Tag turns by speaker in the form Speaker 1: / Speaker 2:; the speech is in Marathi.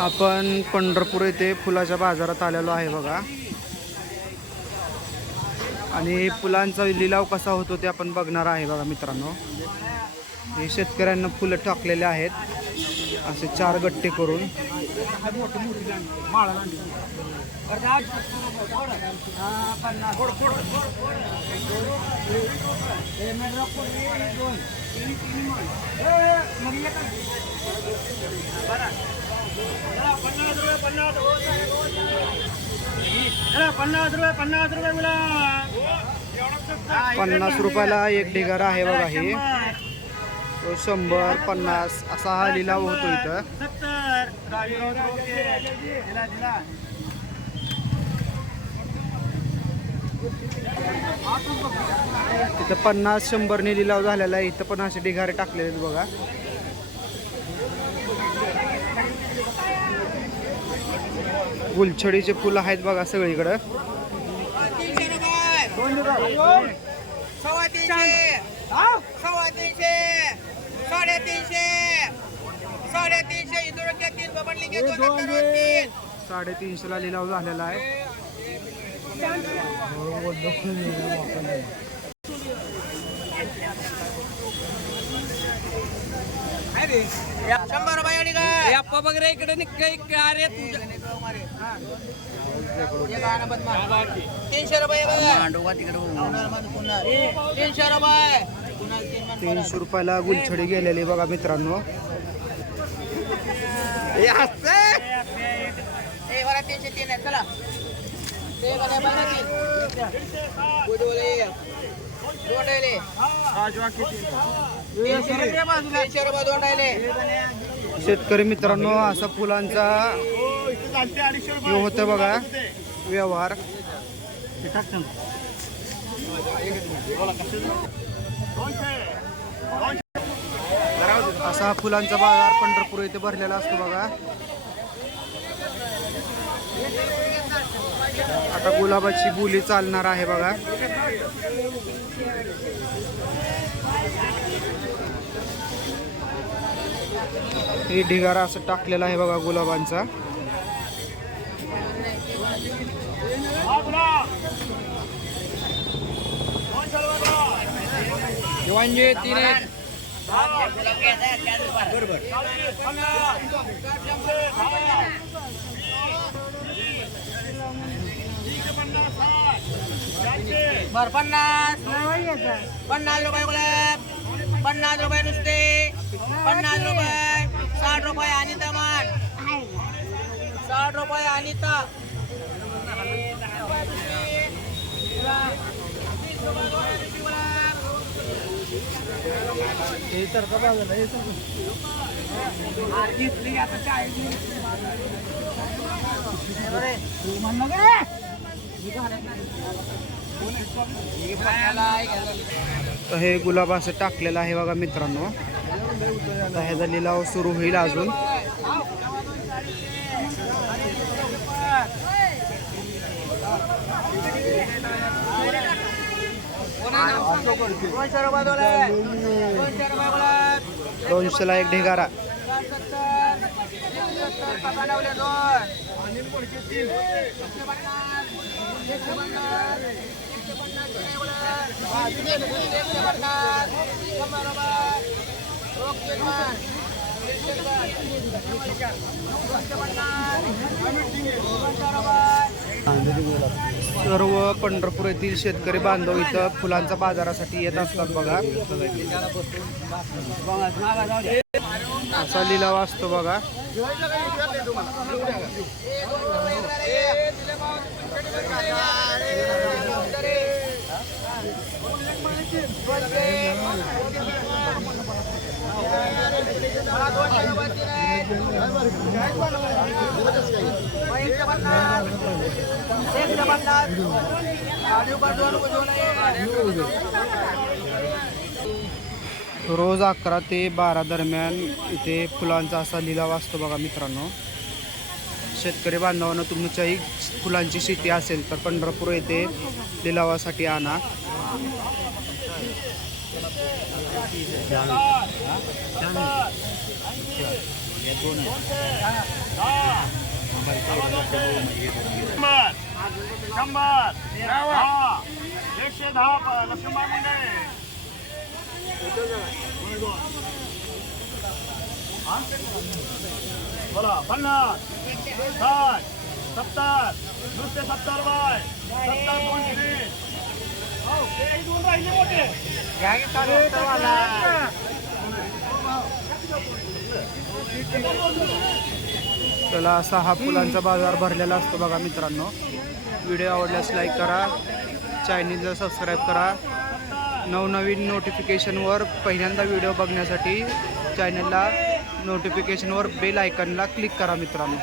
Speaker 1: आपण पंढरपूर येथे फुलाच्या बाजारात आलेलो आहे बघा. आणि फुलांचा लिलाव कसा होतो ते आपण बघणार आहे बघा मित्रांनो. हे शेतकऱ्यांना फुलं टाकलेले आहेत. असे चार गट्टे करून.
Speaker 2: पन्नास रुपये पन्नास रुपये
Speaker 1: पन्नास रुपयाला एक ढिगारा आहे बघा हे. तो शंभर पन्नास असा हा लिलाव होतो इथं.
Speaker 2: इथं
Speaker 1: तिथं पन्नास शंभरने लिलाव झालेला आहे. इथं पण असे ढिगारे टाकलेले आहेत बघा. गुलछडीचे फुलं आहेत बघा सगळीकडं.
Speaker 3: सव्वा तीनशे सव्वा तीनशे साडेतीनशे साडेतीनशे इथून घे तीन बबनली घे दोन नंतर तीन
Speaker 1: साडेतीनशेला लिलाव झालेला आहे.
Speaker 3: शंभर रुपये आणि काय?
Speaker 4: अप्पा बघ रे इकडे निघ काय रे
Speaker 3: तीनशे रुपये तीनशे रुपये.
Speaker 1: तीनशे रुपयाला गुलछडी गेलेली बघा मित्रांनो.
Speaker 3: तीनशे तीन आहे चला. ते बरं
Speaker 1: शेतकरी मित्रांनो असा फुलांचा हे होतं बघा व्यवहार. असा फुलांचा बाजार पंढरपूर इथे भरलेला असतो बघा. आता गुलाबाची बोली चालणार आहे बघा. हे ढिगारा असं टाकलेला आहे बघा गुलाबांचा.
Speaker 4: तीन आहेत
Speaker 3: बर पन्नास. पन्नास रुपये गुलाब. पन्नास रुपये नुसते. पन्नास रुपये साठ रुपये अनिता मान. साठ रुपये अनिता.
Speaker 1: तर हे गुलाब असं टाकलेलं आहे बघा मित्रांनो. आता ह्याचा लिलाव सुरू होईल अजून.
Speaker 3: दोनशे रुपये
Speaker 1: दोनशेला एक ढिगारा. सर्व पंढरपूर येथील शेतकरी बांधव इथं फुलांचा बाजारासाठी येत असतात बघा. असा लिलाव असतो बघा. रोज अकरा ते बारा दरम्यान इथे फुलांचा असा लिलाव असतो बघा मित्रांनो. शेतकरी बांधवांना तुमच्याही फुलांची शेती असेल तर पंढरपूर येथे लिलावासाठी आणा.
Speaker 2: शंभर शंभर दहा एकशे दहा लक्ष्मीबाई मुंडे बोला पन्नास साठ सत्तर नुसते सत्तर बाय सत्तर दोन
Speaker 1: त्याला असा हा फुलांचा बाजार भरलेला असतो बघा मित्रांनो. व्हिडिओ आवडल्यास लाईक करा. चॅनलला सबस्क्राईब करा. नवनवीन नोटिफिकेशनवर पहिल्यांदा व्हिडिओ बघण्यासाठी चॅनलला नोटिफिकेशनवर बेल आयकनला क्लिक करा मित्रांनो.